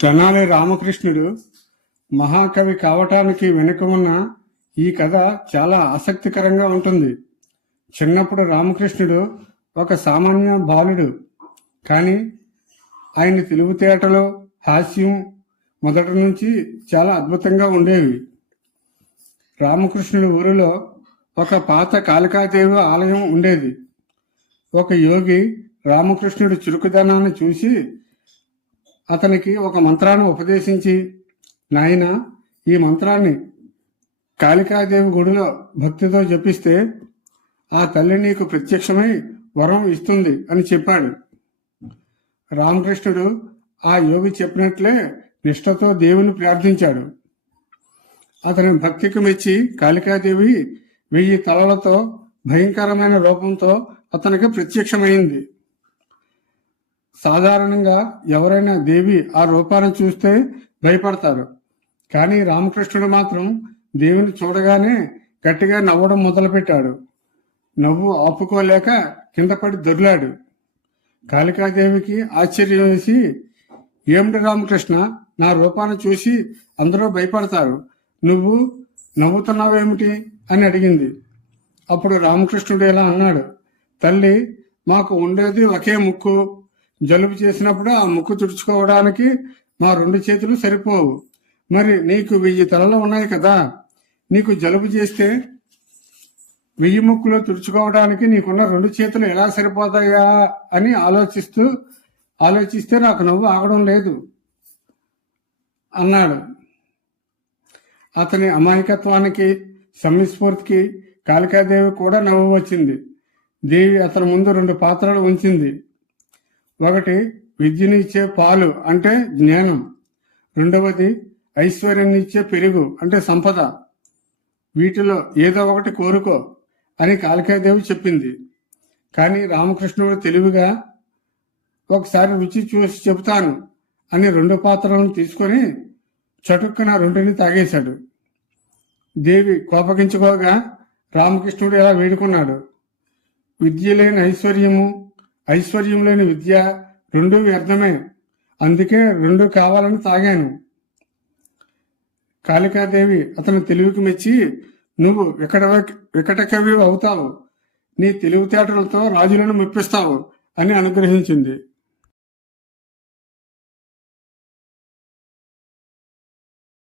తెనాలి రామకృష్ణుడు మహాకవి కావటానికి వెనుక ఉన్న ఈ కథ చాలా ఆసక్తికరంగా ఉంటుంది. చిన్నప్పుడు రామకృష్ణుడు ఒక సామాన్య బాలుడు, కానీ ఆయన తెలివితేటలు, హాస్యం మొదటి నుంచి చాలా అద్భుతంగా ఉండేవి. రామకృష్ణుడి ఊరిలో ఒక పాత కాళికాదేవి ఆలయం ఉండేది. ఒక యోగి రామకృష్ణుడి చురుకుదనాన్ని చూసి అతనికి ఒక మంత్రాన్ని ఉపదేశించి, నాయన, ఈ మంత్రాన్ని కాళికాదేవి గుడిలో భక్తితో జపిస్తే ఆ తల్లి నీకు ప్రత్యక్షమై వరం ఇస్తుంది అని చెప్పాడు. రామకృష్ణుడు ఆ యోగి చెప్పినట్లే నిష్ఠతో దేవుని ప్రార్థించాడు. అతని భక్తికి మెచ్చి కాళికాదేవి 1000 తలలతో భయంకరమైన రూపంతో అతనికి ప్రత్యక్షమైంది. సాధారణంగా ఎవరైనా దేవి ఆ రూపాన్ని చూస్తే భయపడతారు, కానీ రామకృష్ణుడు మాత్రం దేవిని చూడగానే గట్టిగా నవ్వడం మొదలుపెట్టాడు. నవ్వు ఆపుకోలేక కింద పడి దొర్లాడు. కాళికాదేవికి ఆశ్చర్యం వేసి, ఏమిటి రామకృష్ణ, నా రూపాన్ని చూసి అందరూ భయపడతారు, నువ్వు నవ్వుతున్నావేమిటి అని అడిగింది. అప్పుడు రామకృష్ణుడు ఇలా అన్నాడు, తల్లి, మాకు ఉండేది ఒకే ముక్కు. జలుబు చేసినప్పుడు ఆ ముక్కు తుడుచుకోవడానికి మా 2 చేతులు సరిపోవు. మరి నీకు 1000 తలలు ఉన్నాయి కదా, నీకు జలుబు చేస్తే 1000 ముక్కులు తుడుచుకోవడానికి నీకున్న 2 చేతులు ఎలా సరిపోతాయా అని ఆలోచిస్తే నాకు నవ్వు ఆగడం లేదు అన్నాడు. అతని అమాయకత్వానికి, సమయస్ఫూర్తికి కాళికాదేవి కూడా నవ్వు వచ్చింది. దేవి అతని ముందు 2 పాత్రలు ఉంచింది. ఒకటి విద్యనిచ్చే పాలు అంటే జ్ఞానం, రెండవది ఐశ్వర్యాన్నిచ్చే పెరుగు అంటే సంపద. వీటిలో ఏదో ఒకటి కోరుకో అని కాళికాదేవి చెప్పింది. కానీ రామకృష్ణుడు తెలివిగా, ఒకసారి రుచి చూసి చెబుతాను అని 2 పాత్రలను తీసుకొని చటుక్కున 2ని తాగేశాడు. దేవి కోపగించుకోగా రామకృష్ణుడు ఇలా వేడుకున్నాడు, విద్య లేని ఐశ్వర్యము, ఐశ్వర్యం లేని విద్య 2 వ్యర్థమే, అందుకే 2 కావాలని తాగాను. కాళికాదేవి అతని తెలివికి మెచ్చి, నువ్వు వికట కవి అవుతావు, నీ తెలివితేటలతో రాజులను మెప్పిస్తావు అని అనుగ్రహించింది.